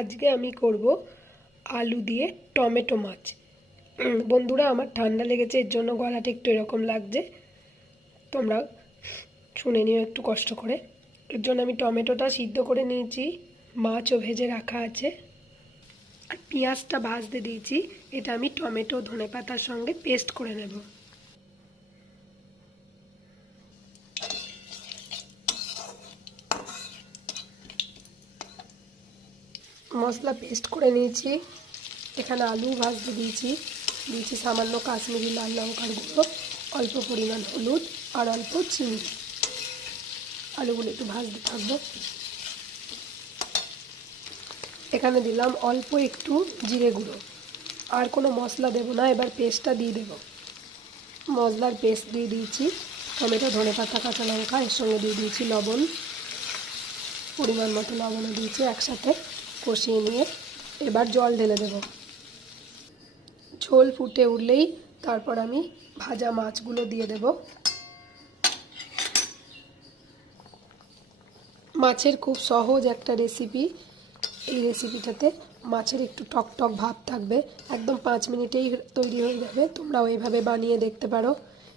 আজকে আমি করব আলু দিয়ে টমেটো মাছ। বন্ধুরা, আমার ঠান্ডা লেগেছে, এর জন্য গলাটা একটু এরকম লাগছে, তোমরা শুনে নিও একটু কষ্ট করে। এর জন্য আমি টমেটোটা সিদ্ধ করে নিয়েছি, মাছও ভেজে রাখা আছে, আর পেঁয়াজটা ভাজতে দিয়েছি। এটা আমি টমেটো ধনেপাতার সঙ্গে পেস্ট করে নেব। মশলা পেস্ট করে নিয়েছি। এখানে আলু ভাজতে দিয়েছি সামান্য কাশ্মীরি লাল লঙ্কার গুঁড়ো, অল্প পরিমাণ হলুদ আর অল্প চিনি। আলুগুলো একটু ভাজতে থাকবো। এখানে দিলাম অল্প একটু জিরে গুঁড়ো, আর কোনো মশলা দেবো না। এবার পেস্টটা দিয়ে দেবো। মশলার পেস্ট দিয়ে দিয়েছি, টমেটো ধনেপাতা কাঁচা লঙ্কা, এর সঙ্গে দিয়ে দিয়েছি লবণ, পরিমাণ মতো লবণও দিয়েছি। একসাথে কষিয়ে নিয়ে এবার জল ঢেলে দেব। ঝোল ফুটে উঠলেই তারপর আমি ভাজা মাছগুলো দিয়ে দেব। মাছের খুব সহজ একটা রেসিপি। এই রেসিপিটাতে মাছের একটু টক টক ভাব থাকবে, একদম 5 মিনিটেই তৈরি হয়ে যাবে। তোমরাও এইভাবে বানিয়ে দেখতে পারো।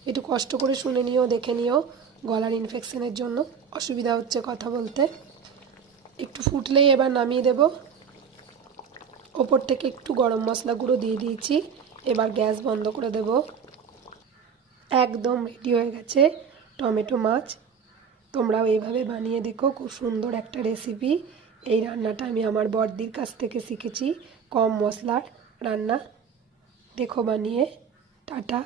একটু কষ্ট করে শুনে নিও, দেখে নিও। গলার ইনফেকশনের জন্য অসুবিধা হচ্ছে কথা বলতে। একটু ফুটলেই এবার নামিয়ে দেব। ওপর থেকে একটু গরম মশলা গুঁড়ো দিয়ে দিয়েছি। এবার গ্যাস বন্ধ করে দেব। একদম রেডি হয়ে গেছে টমেটো মাছ। তোমরাও এইভাবে বানিয়ে দেখো, খুব সুন্দর একটা রেসিপি। এই রান্নাটা আমি আমার বড়দির কাছ থেকে শিখেছি, কম মশলার রান্না। দেখো বানিয়ে। টাটা।